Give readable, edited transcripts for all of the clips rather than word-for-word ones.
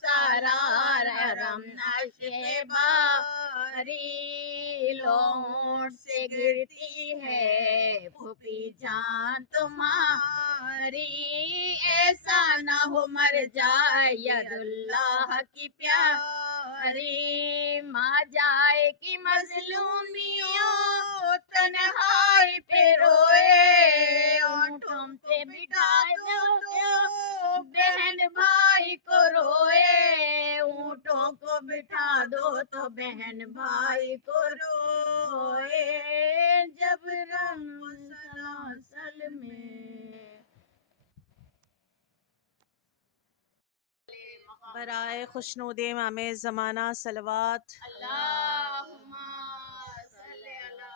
سرارم اشک باری لوٹ سے گرتی ہے پھوپھی جان تمہاری ایسا نہ ہو مر جائے ید اللہ کی پیاری ماں جائے کی مظلومیوں تنہائی پہ روئے اونٹوں پہ بٹھا دو بہن بھائی کو روئے اونٹوں کو بٹھا دو تو بہن بھائی کو روئے جب رنگ سلاسل میں برائے خوشنود امام زمانہ صلوات اللہم صلی علی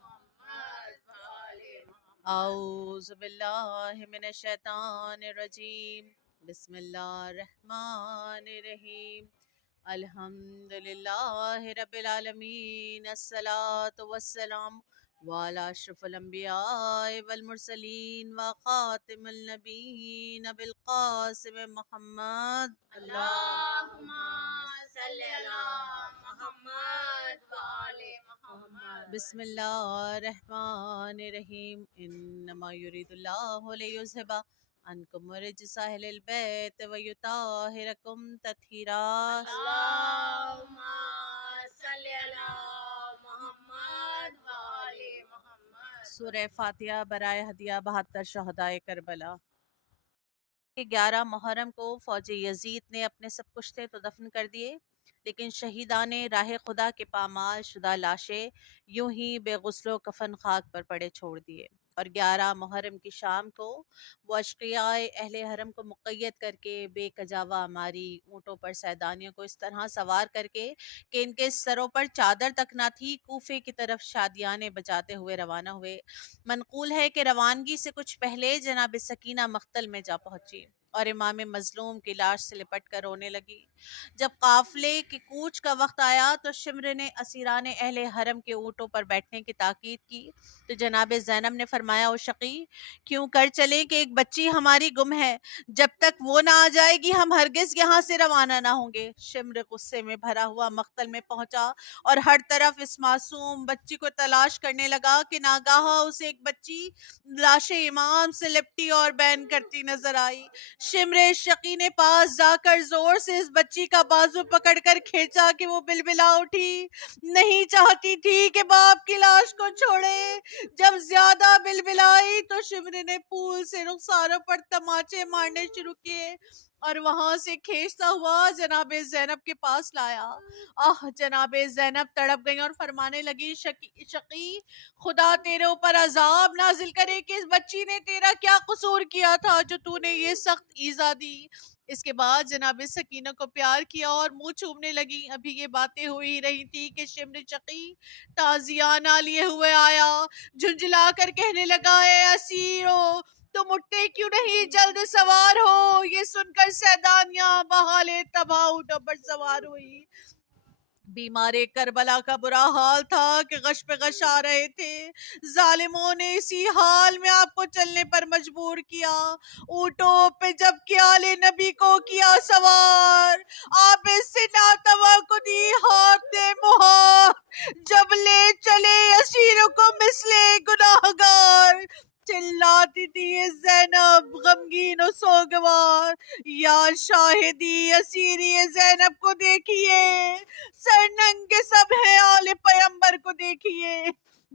محمد وآل محمد اعوذ باللہ من الشیطان الرجیم بسم اللہ الرحمن الرحیم الحمدللہ رب العالمین الصلاة والسلام وعلی اشرف الانبیاء والمرسلین وخاتم النبیین بالقاسم محمد اللہم صلی علی محمد وآل محمد بسم اللہ الرحمن الرحیم انما یرید اللہ لیذھب عنکم الرجس اہل البیت ویطہرکم تطہیرا اللہم صلی علی محمد وآل محمد سورہ فاتحہ برائے ہدیہ 72 شہدائے کربلا 11 محرم کو فوج یزید نے اپنے سب کچھ تھے تو دفن کر دیے، لیکن شہیدان راہ خدا کے پامال شدہ لاشیں یوں ہی بے غسل و کفن خاک پر پڑے چھوڑ دیے، اور 11 محرم کی شام کو وہ اشقیاء اہل حرم کو مقید کر کے بے کجاوہ ماری اونٹوں پر سیدانیوں کو اس طرح سوار کر کے کہ ان کے سروں پر چادر تک نہ تھی، کوفے کی طرف شادیانے بجاتے ہوئے روانہ ہوئے۔ منقول ہے کہ روانگی سے کچھ پہلے جناب سکینہ مقتل میں جا پہنچی اور امام مظلوم کی لاش سے لپٹ کر رونے لگی۔ جب قافلے کے کوچ کا وقت آیا تو شمر نے اسیران اہل حرم کے اونٹوں پر بیٹھنے کی تاکید کی تو جناب زینب نے فرمایا او شقی کیوں کر چلے کہ ایک بچی ہماری گم ہے، جب تک وہ نہ آ جائے گی ہم ہرگز یہاں سے روانہ نہ ہوں گے۔ شمر غصے میں بھرا ہوا مقتل میں پہنچا اور ہر طرف اس معصوم بچی کو تلاش کرنے لگا کہ ناگاہ اسے ایک بچی لاش امام سے لپٹی اور بین کرتی نظر آئی۔ شمر شقی نے پاس جا کر زور سے اس بچی کا بازو پکڑ کر کھینچا کہ وہ بلبلا اٹھی، نہیں چاہتی تھی کہ باپ کی لاش کو چھوڑے۔ جب زیادہ بلبلائی تو شمر نے پھول سے رخساروں پر تماچے مارنے شروع کیے اور وہاں سے کھینچتا ہوا جناب زینب کے پاس لایا۔ جناب زینب تڑپ گئی اور فرمانے لگی شقی خدا تیرے اوپر عذاب نازل کرے کہ اس بچی نے تیرا کیا قصور کیا تھا جو تو نے یہ سخت ایذا دی۔ اس کے بعد جناب سکینہ کو پیار کیا اور منہ چومنے لگی۔ ابھی یہ باتیں ہو ہی رہی تھی کہ شمر شقی تازیانہ لیے ہوئے آیا، جھنجھلا کر کہنے لگا اے اسیرو تم اٹھتے کیوں نہیں، جلد سوار ہو۔ یہ سن کر سیدانیاں بحال تباہ اونٹوں پر سوار ہوئی۔ بیمار کربلا کا برا حال تھا کہ غش پہ غش آ رہے تھے۔ ظالموں نے اسی حال میں آپ کو چلنے پر مجبور کیا۔ اونٹوں پہ جب کہ آل نبی کو کیا سوار، آپ سے ناتوا کو دی ہاتھ مہار، جب لے چلے اسیروں کو مثل گناہگار۔ چلاتی تھی زینب غمگین و سوگوار، یا شاہدی اسیری زینب کو دیکھیے، سرننگ کے سب ہیں آل پیمبر کو دیکھیے۔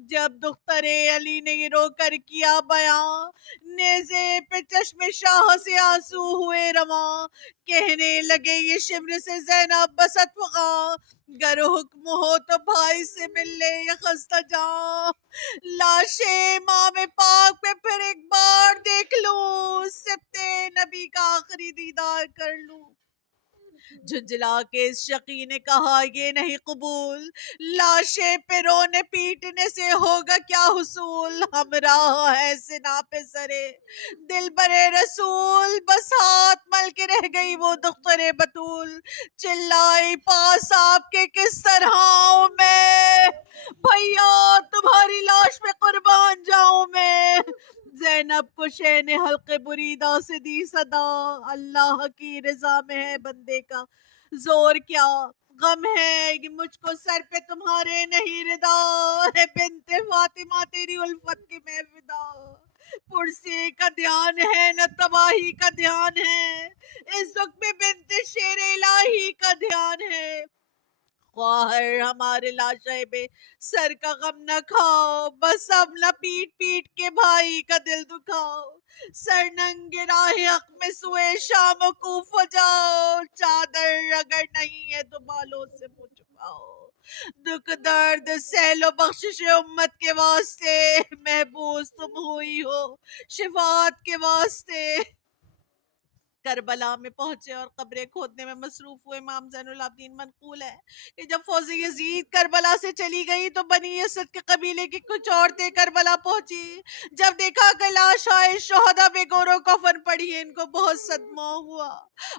جب دختر علی نے یہ رو کر کیا بیان، نیزے پہ چشم شاہ سے آنسو ہوئے رواں، کہنے لگے یہ شمر سے زینب بست فغاں، گر حکم ہو تو بھائی سے مل لے یہ خستہ جاں، لاش امام پاک پہ پھر ایک بار دیکھ لوں، سبتے نبی کا آخری دیدار کر لوں۔ جھنجھلا کے اس شقی نے کہا یہ نہیں قبول، لاشیں پہ رونے پیٹنے سے ہوگا کیا حصول، ہمراہ ہے سنا پہ سرے دل برے رسول، بس ہاتھ مل کے رہ گئی وہ دختر بطول، چلائی پاس آپ کے کس طرح آؤں میں، بھیا تمہاری لاش پہ قربان جاؤں میں۔ زینب کو شہ نے حلق بریدہ سے دی صدا، اللہ کی رضا میں ہے بندے کا زور کیا، غم ہے کہ مجھ کو سر پہ تمہارے نہیں ردا، اے بنت فاطمہ تیری الفت کی میں فدا، پرسی کا دھیان ہے نہ تباہی کا دھیان ہے، اس وقت میں بنت شیر الہی کا دھیان ہے، خواہر ہمارے لاشے پہ سر کا غم نہ کھاؤ، بس اب نہ پیٹ پیٹ کے بھائی کا دل دکھاؤ، سر ننگے راہ حق میں سوئے شام و کوفہ جاؤ، چادر اگر نہیں ہے تو بالوں سے منہ چھپاؤ، دکھ درد سہ لو بخشش امت کے واسطے، محبوس تم ہوئی ہو شفاعت کے واسطے۔ کربلا میں پہنچے اور قبریں کھودنے میں مصروف ہوئے امام زین العابدین۔ منقول ہے کہ جب فوج یزید کربلا سے چلی گئی تو بنی اسد کے قبیلے کی کچھ عورتیں کربلا پہنچی، جب دیکھا کہ لاشیں شہداء بے گور و کفن پڑی ہیں، ان کو بہت صدمہ ہوا،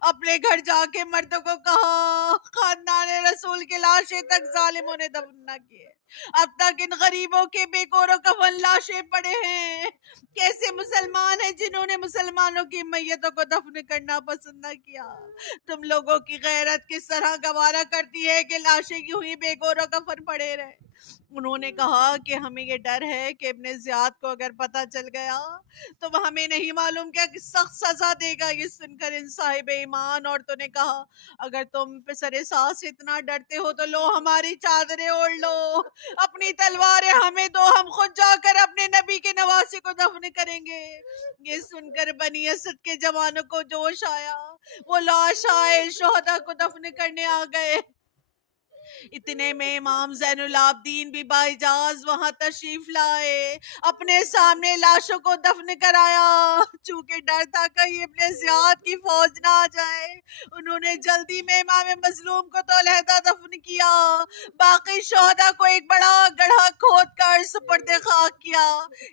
اپنے گھر جا کے مردوں کو کہا خاندان رسول کے لاشیں تک ظالموں نے دفن نہ کیے، اب تک ان غریبوں کے بے گور و کفن لاشیں پڑے ہیں، کیسے مسلمان ہیں جنہوں نے مسلمانوں کی میتوں کو دفن کرنا پسند نہ کیا، تم لوگوں کی غیرت کس طرح گوارا کرتی ہے کہ لاشیں یوں ہی بے گور و کفن پڑے رہے۔ انہوں نے کہا کہ ہمیں یہ ڈر ہے کہ ابن زیاد کو اگر پتہ چل گیا تو وہ ہمیں نہیں معلوم کیا سخت سزا دے گا۔ یہ سن کر ان صاحب ایمان عورتوں نے کہا اگر تم پسر ساس سے اتنا ڈرتے ہو تو لو ہماری چادریں اوڑھ لو، اپنی تلواریں ہمیں دو، ہم خود جا کر اپنے نبی کے نواسے کو دفن کریں گے۔ یہ سن کر بنی اسد کے جوانوں کو جوش آیا، وہ لاش آئے شہداء کو دفن کرنے آ گئے۔ اتنے میں امام زین العابدین بھی بااجاز وہاں تشریف لائے، اپنے سامنے لاشوں کو دفن کرایا، چونکہ ڈر تھا کہیں ابن زیاد کی فوج نہ آ جائے، انہوں نے جلدی میں امام مظلوم کو تو علیحدہ دفن کیا، باقی شہداء کو ایک بڑا گڑھا کھود کر سپرد خاک کیا،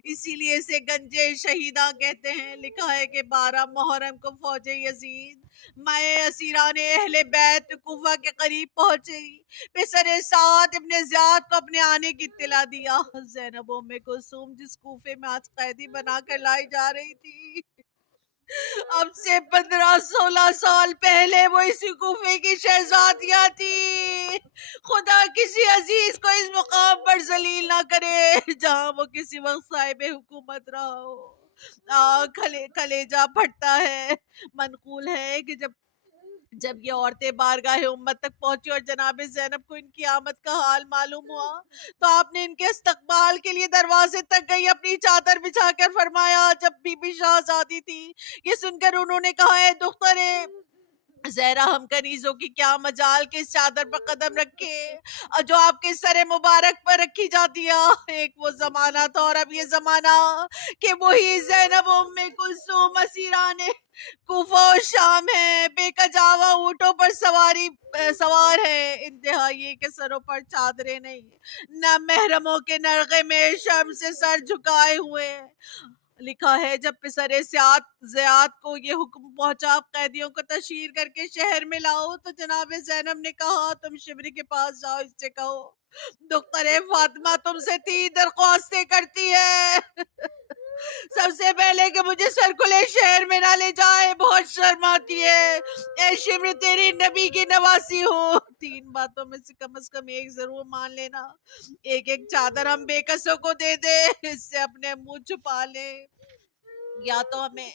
اسی لیے اسے گنجے شہیداں کہتے ہیں۔ لکھا ہے کہ 12 محرم کو فوج یزید مائع اسیران اہل بیت کوفہ کے قریب پہنچی، پسر سعد ابن زیاد کو اپنے آنے کی اطلاع دیا۔ زینب ام کلثوم جس کوفے میں آج قیدی بنا کر لائی جا رہی تھی، اب سے 15-16 سال پہلے وہ اسی کوفے کی شہزادیاں تھی۔ خدا کسی عزیز کو اس مقام پر ذلیل نہ کرے جہاں وہ کسی وقت صاحب حکومت رہا ہو۔ کلیجہ پھٹتا ہے۔ منقول ہے کہ جب یہ عورتیں بارگاہ امت تک پہنچی اور جناب زینب کو ان کی آمد کا حال معلوم ہوا تو آپ نے ان کے استقبال کے لیے دروازے تک گئی، اپنی چادر بچھا کر فرمایا جب بی بی شہزادی تھی، یہ سن کر انہوں نے کہا اے دختر زہرا ہم کنیزوں کی کیا مجال کے اس چادر پر قدم رکھے جو آپ کے سر مبارک پر رکھی جاتی ہے۔ ایک وہ زمانہ تھا اور اب یہ زمانہ کہ وہی زینب ام کلثوم اسیران کوفہ و شام ہے، بے کجاوا اونٹوں پر سوار ہے، انتہا یہ کہ سروں پر چادریں نہیں، نہ محرموں کے نرغے میں شرم سے سر جھکائے ہوئے۔ لکھا ہے جب پسر زیاد کو یہ حکم پہنچا قیدیوں کو تشہیر کر کے شہر میں لاؤ تو جناب زینب نے کہا تم شبری کے پاس جاؤ، اس سے کہو دختر فاطمہ تم سے 3 درخواستیں کرتی ہے، سب سے پہلے کہ مجھے سرکلے شہر میں نہ لے جائے، بہت شرم آتی ہے، اے شمر تیری نبی کی نواسی ہوں، 3 باتوں میں سے کم از کم ایک ضرور مان لینا، ایک چادر ہم بے کسوں کو دے دے، اس سے اپنے منہ چھپا لے، یا تو ہمیں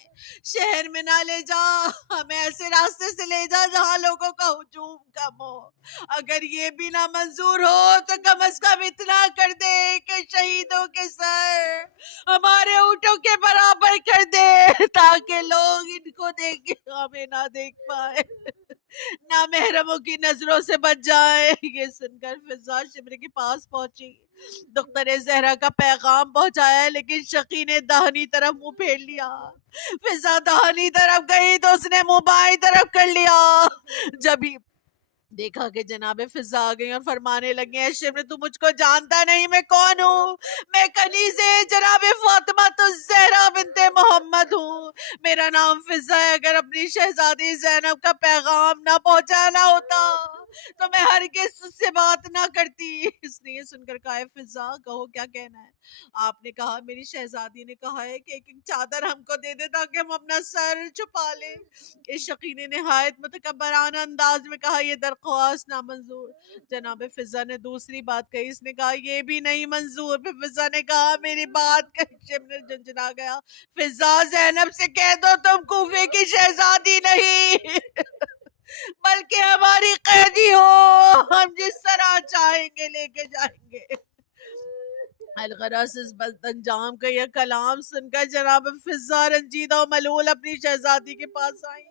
شہر میں نہ لے جا، ہمیں ایسے راستے سے لے جا جہاں لوگوں کا ہجوم کم ہو، اگر یہ بھی نہ منظور ہو تو کم از کم اتنا کر دے کہ شہیدوں کے سر ہمارے اونٹوں کے برابر کر دے تاکہ لوگ ان کو دیکھ ہمیں نہ دیکھ پائے، نہ محرموں کی نظروں سے بچ جائے۔ یہ سن کر فضا شمر کے پاس پہنچی، دختر زہرا کا پیغام پہنچایا لیکن شقی نے داہنی طرف منہ پھیر لیا۔ فضا داہنی طرف گئی تو اس نے منہ بائیں طرف کر لیا، جب ہی دیکھا کہ جناب فضا آ گئی اور فرمانے لگی اے شمر تو مجھ کو جانتا نہیں میں کون ہوں، میں کنیزے جناب فاطمہ الزہرا بنت محمد ہوں، میرا نام فضا ہے، اگر اپنی شہزادی زینب کا پیغام نہ پہنچانا ہوتا تو میں ہرگز اس سے بات نہ کرتی۔ اس نے یہ سن کر کہا ہے فضا کہو کیا کہنا ہے؟ آپ نے کہا میری شہزادی نے کہا ہے کہ ایک ایک چادر ہم کو دے دے تاکہ ہم اپنا سر چھپا لیں۔ اس شقی نے نہایت متکبرانہ انداز میں کہا یہ درخواست نامنظور۔ جناب فضا نے دوسری بات کہی، اس نے کہا یہ بھی نہیں منظور۔ پھر فضا نے کہا میری بات کہ شمر جنجنا گیا، فضا زینب سے کہہ دو تم کوفے کی شہزادی نہیں بلکہ ہماری قیدی ہو، ہم جس طرح چاہیں گے لے کے جائیں گے۔ الغرض اس بد انجام کا یہ کلام سن کر جناب فضا رنجیدہ و ملول اپنی شہزادی کے پاس آئی،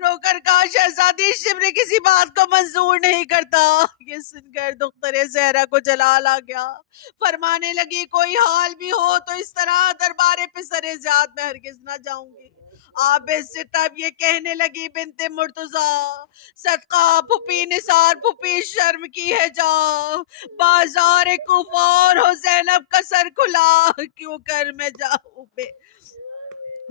رو کر کہا شہزادی شمر کسی بات کو منظور نہیں کرتا۔ یہ سن کر دختر زہرا کو جلال آ گیا، فرمانے لگی کوئی حال بھی ہو تو اس طرح دربار پسر زیاد میں ہرگز نہ جاؤں گی۔ آپ سے تب یہ کہنے لگی بنت مرتضیٰ صدقہ پھپھی نثار پھپھی شرم کی ہے جا، بازار کفار ہو زینب کا سر کھلا، کیوں کر میں جاؤں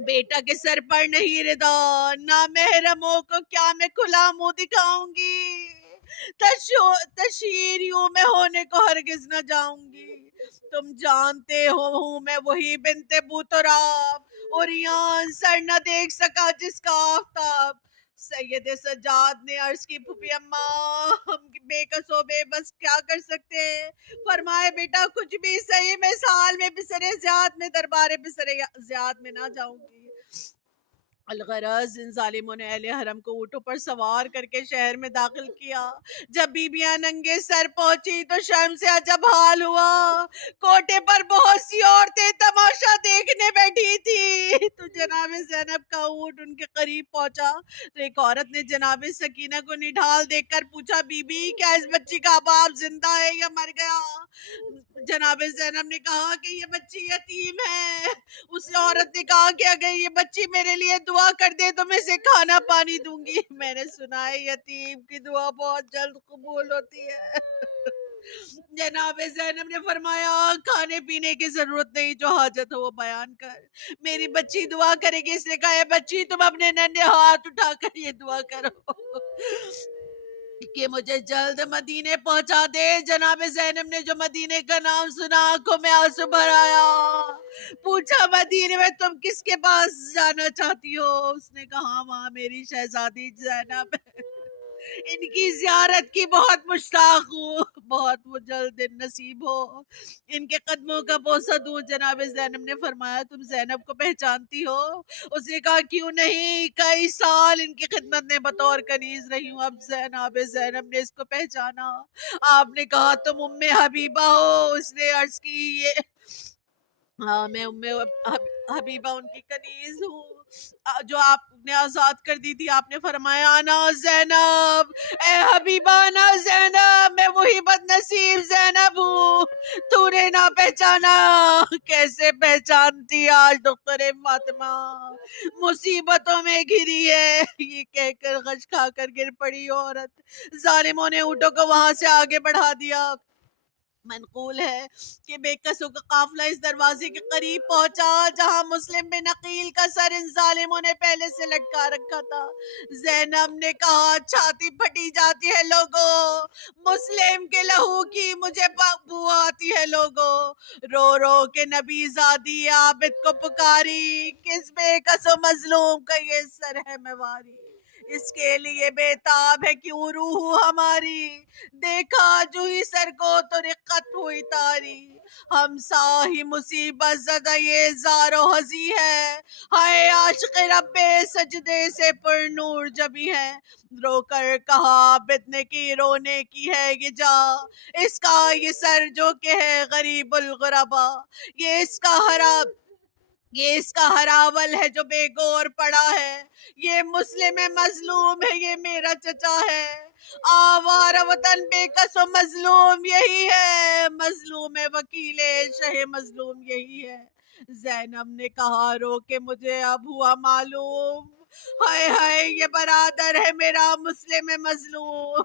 بیٹا کے سر پر نہیں ردا، نہ محرموں کو کیا میں کھلا منہ دکھاؤں گی، تشہیر یوں میں ہونے کو ہرگز نہ جاؤں گی۔ تم جانتے ہو ہوں میں وہی بنت بوتراب، اوریان سر نہ دیکھ سکا جس کا آفتاب۔ سید سجاد نے عرض کی پھوپھی اماں ہم بے کس و بے بس کیا کر سکتے ہیں؟ فرمائے بیٹا کچھ بھی صحیح میں سال میں پسر زیاد میں دربار پسر زیاد میں نہ جاؤں گی۔ الغرض ان ظالموں نے اہل حرم کو اونٹوں پر سوار کر کے شہر میں داخل کیا۔ جب بیویاں ننگے سر پہنچی تو شرم سے عجب حال ہوا، کوٹے پر بہت سی عورتیں تماشا دیکھنے بیٹھی تھی۔ تو جناب زینب کا اونٹ ان کے قریب پہنچا تو ایک عورت نے جناب سکینہ کو نڈھال دیکھ کر پوچھا بی بی کیا اس بچی کا باپ زندہ ہے یا مر گیا؟ جناب زینب نے کہا کہ یہ بچی یتیم ہے۔ اس عورت نے کہا کہ اگر یہ بچی میرے لیے دعا کر دے تو میں اسے کھانا پانی دوں گی۔ میں نے سنا ہے یتیم کی دعا بہت جلد قبول ہوتی ہے۔ جناب زینب نے فرمایا کھانے پینے کی ضرورت نہیں، جو حاجت ہو وہ بیان کر، میری بچی دعا کرے گی۔ اس نے کہا اے بچی تم اپنے ننھے ہاتھ اٹھا کر یہ دعا کرو کہ مجھے جلد مدینے پہنچا دے۔ جناب زینب نے جو مدینے کا نام سنا آنکھوں میں آنسو بھر آیا، پوچھا مدینے میں تم کس کے پاس جانا چاہتی ہو؟ اس نے کہا وہاں میری شہزادی زینب ہے، ان کی زیارت کی بہت مشتاق ہوں، بہت وہ جلد دن نصیب ہو ان کے قدموں کا بوسہ دوں۔ جناب زینب نے فرمایا تم زینب کو پہچانتی ہو؟ اس نے کہا کیوں نہیں، کئی سال ان کی خدمت میں بطور کنیز رہی ہوں۔ اب جناب زینب نے اس کو پہچانا۔ آپ نے کہا تم ام حبیبہ ہو؟ اس نے عرض کی ہاں میں ام حبیبہ ان کی کنیز ہوں جو آپ نے آزاد کر دی تھی۔ آپ نے فرمایا انا زینب، اے حبیبہ انا زینب، میں وہی بد نصیب زینب ہوں، تو نے نہ پہچانا؟ کیسے پہچانتی؟ آج دختر فاطمہ مصیبتوں میں گھری ہے۔ یہ کہہ کر غش کھا کر گر پڑی عورت۔ ظالموں نے اونٹوں کو وہاں سے آگے بڑھا دیا۔ منقول ہے کہ بے کسوں کا قافلہ اس دروازے کے قریب پہنچا جہاں مسلم بن عقیل کا سر ان ظالموں نے پہلے سے لٹکا رکھا تھا۔ زینب نے کہا چھاتی پھٹی جاتی ہے لوگوں، مسلم کے لہو کی مجھے بو آتی ہے لوگوں، رو رو کے نبی زادی عابد کو پکاری، کس بے کس و مظلوم کا یہ سر ہے مواری، اس کے لیے بے تاب ہے کیوں روح ہماری، دیکھا جو ہی سر کو تو رقت ہوئی تاری، ہم ساہی مصیبت زدہ یہ زار و حزی ہے، ہائے عاشق رب سجدے سے پر نور جبی ہے، رو کر کہا عابد نے کی رونے کی ہے یہ جا، اس کا یہ سر جو کہ ہے غریب الغربا، یہ اس کا ہراول ہے جو بے گور پڑا ہے، یہ مسلم مظلوم ہے یہ میرا چچا ہے، آوار وطن بے کس و مظلوم یہی ہے، مظلوم وکیل شہ مظلوم یہی ہے۔ زینب نے کہا رو کہ مجھے اب ہوا معلوم، ہائے ہائے یہ برادر ہے میرا مسلم مظلوم،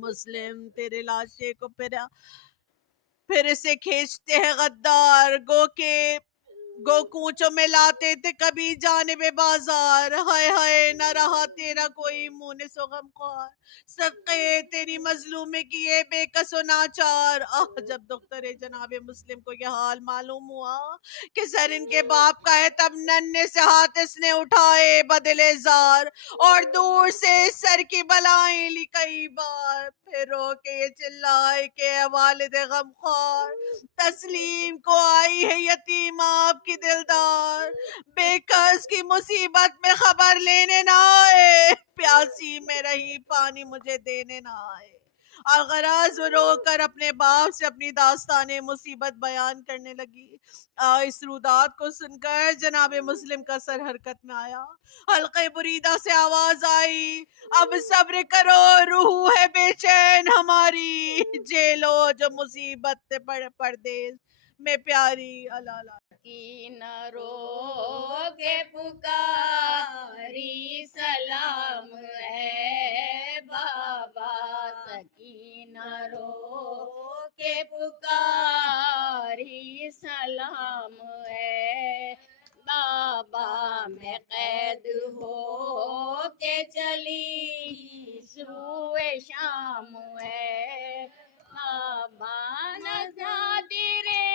مسلم تیرے لاشے کو پھر اسے کھینچتے ہیں غدار، گو کہ گو کوچوں میں لاتے تھے کبھی جانب بازار، ہائے ہائے نہ رہا تیرا کوئی مونس و غمخوار، صدقے تیری مظلوم میں کیے بے کس و ناچار۔ جب دختر جناب مسلم کو یہ حال معلوم ہوا کہ سر ان کے باپ کا ہے، تب ننھے سے ہاتھ اس نے اٹھائے بدل زار، اور دور سے سر کی بلائیں لی کئی بار، پھر رو کے یہ چلائے کہ اے والد غمخوار، تسلیم کو آئی ہے یتیم آپ کی دلدار، بے کس کی مصیبت میں خبر لینے نہ آئے، پیاسی میں رہی پانی مجھے دینے نہ آئے۔ اور غراض رو کر اپنے باپ سے اپنی داستان مصیبت بیان کرنے لگی۔ اس رودات کو سن کر جناب مسلم کا سر حرکت میں آیا، حلقے بریدہ سے آواز آئی، اب صبر کرو روح ہے بے چین ہماری، جیلو جو مصیبت پردیس میں پیاری۔ اللہ اللہ۔ سکینہ رو کے پکاری سلام ہے بابا، سکینہ رو کے پکاری سلام ہے بابا، میں قید ہو کے چلی سوئے شام ہے بابا، نہ نادرے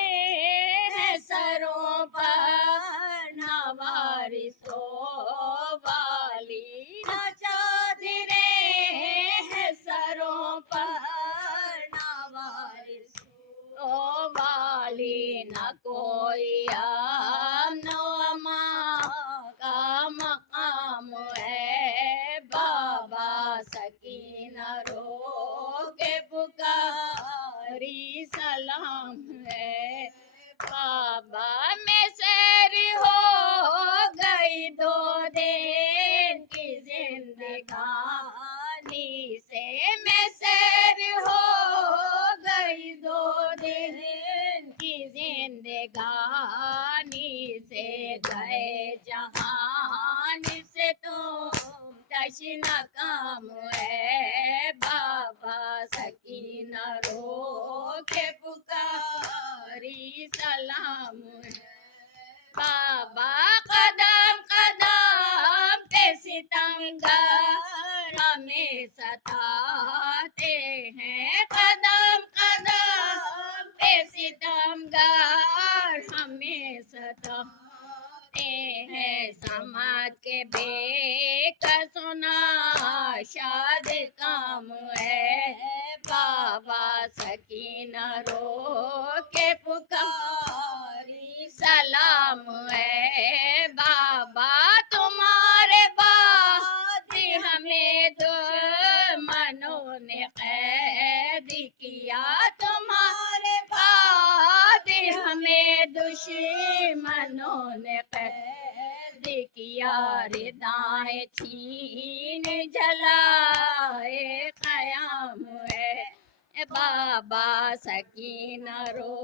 ہے سروں پر نہ وارثوں والی، نہ چادرے ہے سروں پر نہ وارثوں والی، نہ کوئی امن و امان کا مقام ہے بابا، سکینہ رو کے پکاری سلام ہے بابا، میں سیر ہو گئی 2 دن کی زندگانی سے، میں سیر ہو گئی 2 دن کی زندگانی سے، گئے جہان سے تم تشنا کام ہے بابا، سکینہ رو کے پکاری سلام ہے بابا، قدم قدم پہ ستمگر ہمیں ستاتے ہیں، قدم قدم پہ ستمگر ہمیں ستاتے ہیں، سماج کے بے کسونا شاد کام ہے بابا، سکینہ رو کے پکاری سلام ہے بابا، تمہارے بعد ہمیں دشمنوں نے قید کیا، تمہارے بعد ہمیں دشمنوں نے قید کیا، ردائیں چھین جلائے قیام ہے بابا، سکینہ رو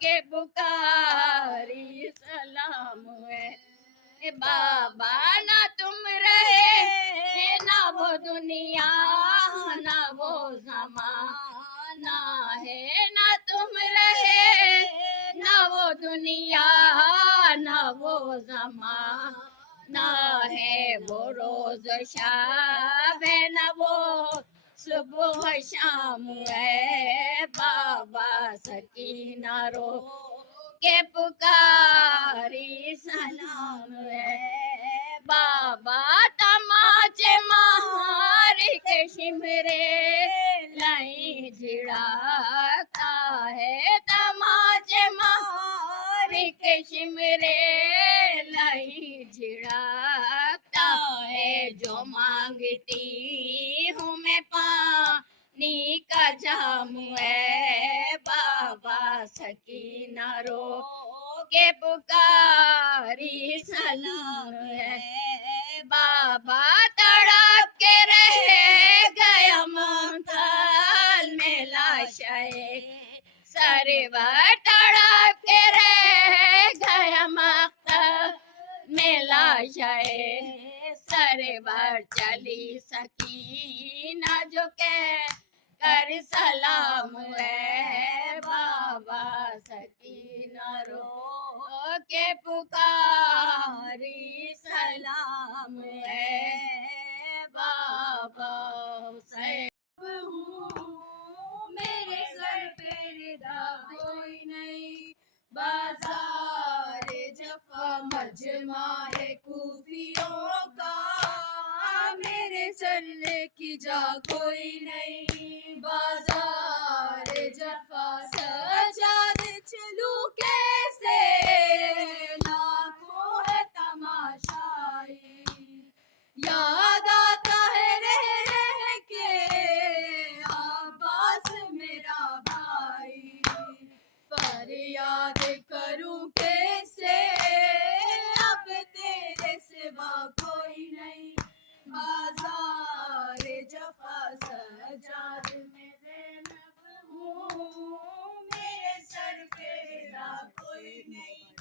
کے پکاری سلام ہے بابا، نہ تم رہے نہ وہ دنیا نہ وہ زمانہ ہے، نہ تم رہے نہ وہ دنیا نہ وہ زمانہ ہے، وہ روز شب ہے نہ وہ صبح شام ہے بابا، سکینہ رو کے پکاری سلام ہے بابا، تماچے مار کے شمرے لائیں جھڑاتا ہے، تماچے مار کے شمرے لائیں جھڑاتا ہے، جو مانگتی ہوں میں پانی کا جام ہے بابا، سکینہ رو کے پکاری سلام ہے بابا، تڑپ کے رہ گیا منتل میں لاشے سرور، تڑپ کے رہ گیا مقتل میں لاشے سرور، چلی سکینہ جو کہ کر سلام ہے بابا سکینہ رو کے پکاری سلام ہے بابا حسین میرے سر پہ ردا کوئی نہیں بازار جفا مجمع کوفیوں کا میرے چلنے کی جا کوئی نہیں بازار جفا سجاد چلو کیسے لاکھوں ہے تماشائی یاد آتا ہے رہ رہ کے عباس میرا بھائی فریاد کروں کیسے اب تیرے سوا کوئی نہیں بازار جفا سجاد میں زینب ہوں میرے سر پہ ردا کوئی نہیں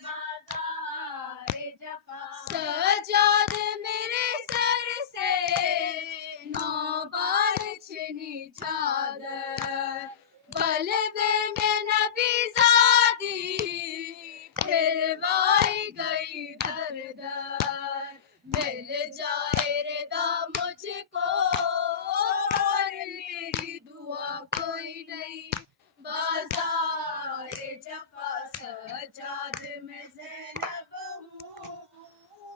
بازار جفا سجاد میرے سر سے 9 بار چھنی چادر بلبے میں نبی زادی پھروائی گئی در در مل جائے ردا مجھ کو اور میری دعا کوئی نہیں بازار جفا سجاد میں زینب ہوں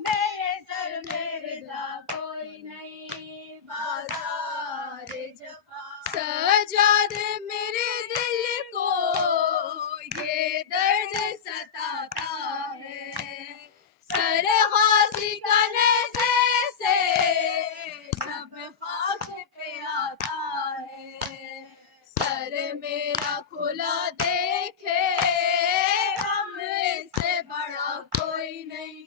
میرے سر میں ردا کوئی نہیں بازار جفا سجاد میرے دل کو یہ درد ستاتا ہے سر غازی کا نیزے سے جب خاک پہ آتا ہے سر میرا کھلا دیکھے ہم اس سے بڑا کوئی نہیں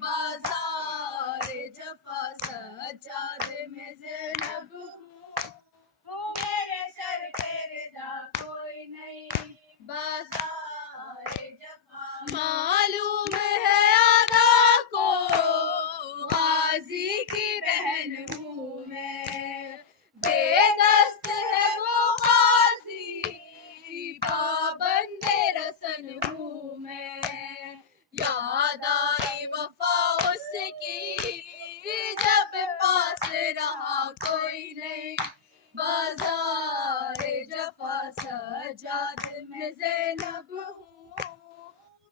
بازار جفا سجاد میں زینب ہوں میرے سر پہ ردا کوئی نہیں بازار جفا معلوم ہے آدھا کو غازی کی بہن ہوں میں بے دست ہے وہ غازی پابند رسن ہوں میں یاد آئی وفا اس کی جب پاس رہا کوئی نہیں بازار جفا سجاد میں زینب ہوں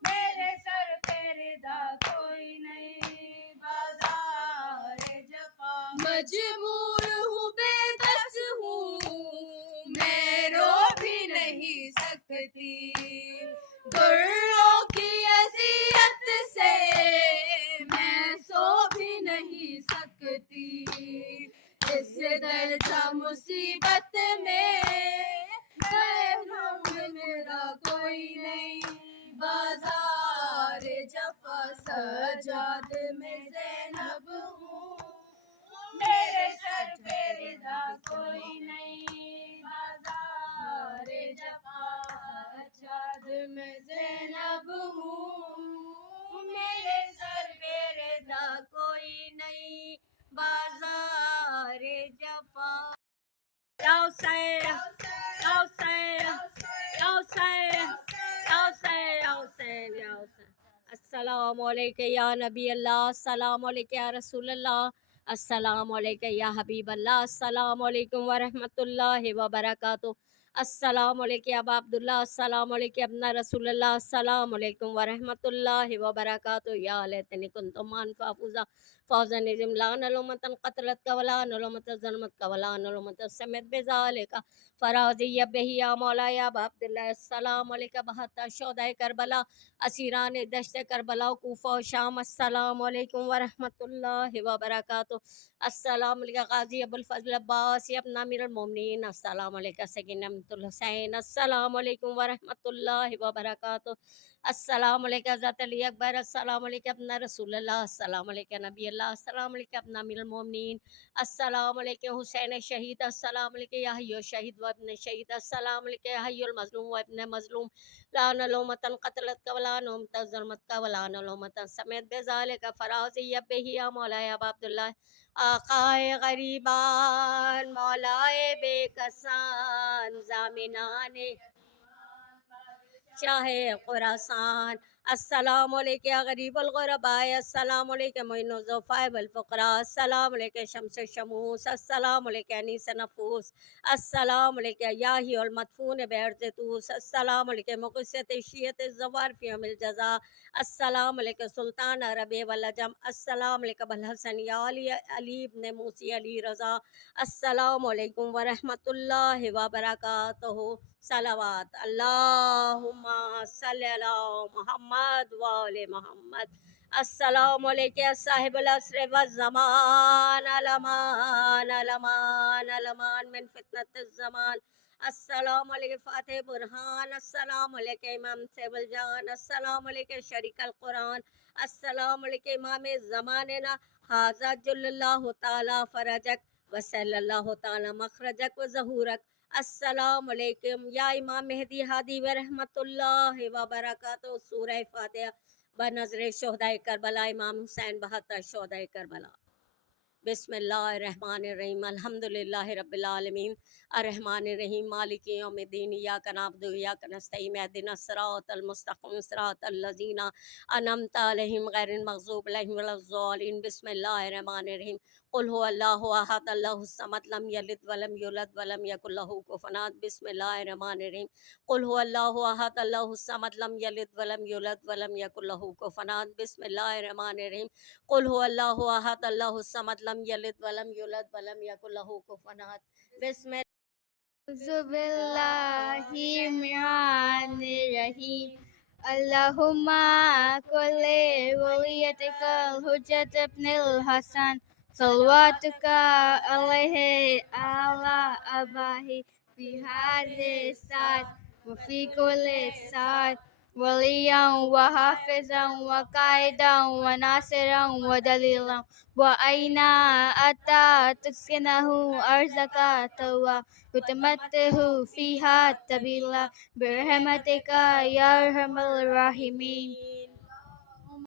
میرے سر پہ ردا کوئی نہیں بازار جفا مجبور ہوں بے بس ہوں میں رو بھی نہیں سکتی گروں کی اذیت سے میں سو بھی نہیں سکتی اس درجہ مصیبت میں میرا کوئی نہیں بازار جفا سجاد میں زینب ہوں میرے سر پہ ردا کوئی نہیں بازار جفا سجاد میں زینب ہوں میرے سر پہ ردا کوئی نہیں بازار جفا یا حسین یا حسین یا حسین یا حسین یا حسین یا حسین السلام علیکم یا نبی اللہ السلام علیکم یا رسول اللہ السلام علیکم یا حبیب اللہ السلام علیکم ورحمۃ اللہ وبرکاتہ السلام علیکم ابا عبداللہ السلام علیکم ابن رسول اللہ السلام علیکم ورحمۃ اللہ وبرکاتہ یا لیتنی کنت مان فافوزا فوزا نظم لا نلومت قتلت کا ولا نلومت ظلمت کا ولا نلومت سمت بذالک فراضی بہی یا مولا یا ابا عبداللہ السلام علیکم بہتا شہدائے کربلا اسیران دشت کربلا و کوفہ و شام السلام علیکم ورحمۃ اللہ وبرکاتہ السلام علیکم غازی ابو الفضل عباس ابن امیر المومنین السلام علیکم سکینہ بنت الحسین السلام علیکم ورحمۃ اللہ وبرکاتہ السلام علیکم حضرت علی اکبر، السلام علیکم اپنا رسول اللہ، السلام علیکم نبی اللہ، السلام علیکم اپنا امیر المومنین، السلام علیکم حسین شہید، السلام علیکم یا حی شہید و ابن شہید، السلام علیکم یا حی المظلوم و ابن مظلوم، لا نلومتن قتلت کا ولا نومتا ظلمت کا ولا نلومتن سمیت بذالک فراضی بہی یا مولایا ابا عبداللہ آقائے غریبان مولائے بے کسان زامنان شاہ خراسان، السلام علیکم یا غریب الغرباء، السلام علیکم معین الضعفاء والفقراء، السلام علیکم شمس الشموس، السلام علیکم انیس نفوس، السلام علیکم یاہی المدفون بعرض توس، السلام علیکم مقصت شیعت الزوار فی یوم الجزا، السلام علیکم سلطان عربی والعجم، السلام علیکم الحسن یا علی ابن موسی علی رضا، السلام علیکم ورحمۃ اللہ وبرکاتہ، صلوات اللہم صلی علی محمد وآل محمد، السلام علیکم صاحب العصر والزمان، الامان الامان الامان من فتنة الزمان، السلام علیکم فاتح برہان، السلام علیکم امام سیب الجان، السلام علیکم شریک القرآن، السلام علیکم امام زماننا، حاضر جل اللہ تعالی فرجک وصلی اللہ تعالی مخرجک و ظہورک، السلام علیکم یا امام مہدی ہادی ورحمۃ اللہ وبرکاتہ، سورہ فاتحہ بنظر شہدائے کربلا، امام حسین 72 شہدائے کربلا۔ بسم اللہ الرحمن الرحیم، الحمدللہ رب العالمین، الرحمن الرحیم، مالک یوم الدین، ایاک نعبد و ایاک نستعین، اہدنا الصراط المستقیم، صراط الذین انعمت علیہم غیر المغضوب علیہم ولا الضالین۔ بسم اللہ الرحمن الرحیم، قل هو اللہ احد اللہ الصمد لم یلد ولم یولد ولم یکن لہ کفوا احد۔ بسم اللہ الرحمن الرحیم، قل هو اللہ احد اللہ الصمد لم یلد ولم یولد ولم یکن لہ کفوا احد۔ بسم اللہ الرحمن الرحیم، قل هو اللہ احد اللہ الصمد لم یلد ولم یولد ولم یکن لہ کفوا احد۔ بسم أعوذ بالله من الرحيم اللهم كل وليتك الحجة ابن الحسن صلواتك عليه على أباه في هذه الساعة وفي كل ساعة وليا وحافظا وقائدا وناصرا ودليلا وأين أتى تسكنه أرزك توا وتمته فيها تبيلا برحمتك يا أرحم الراحمين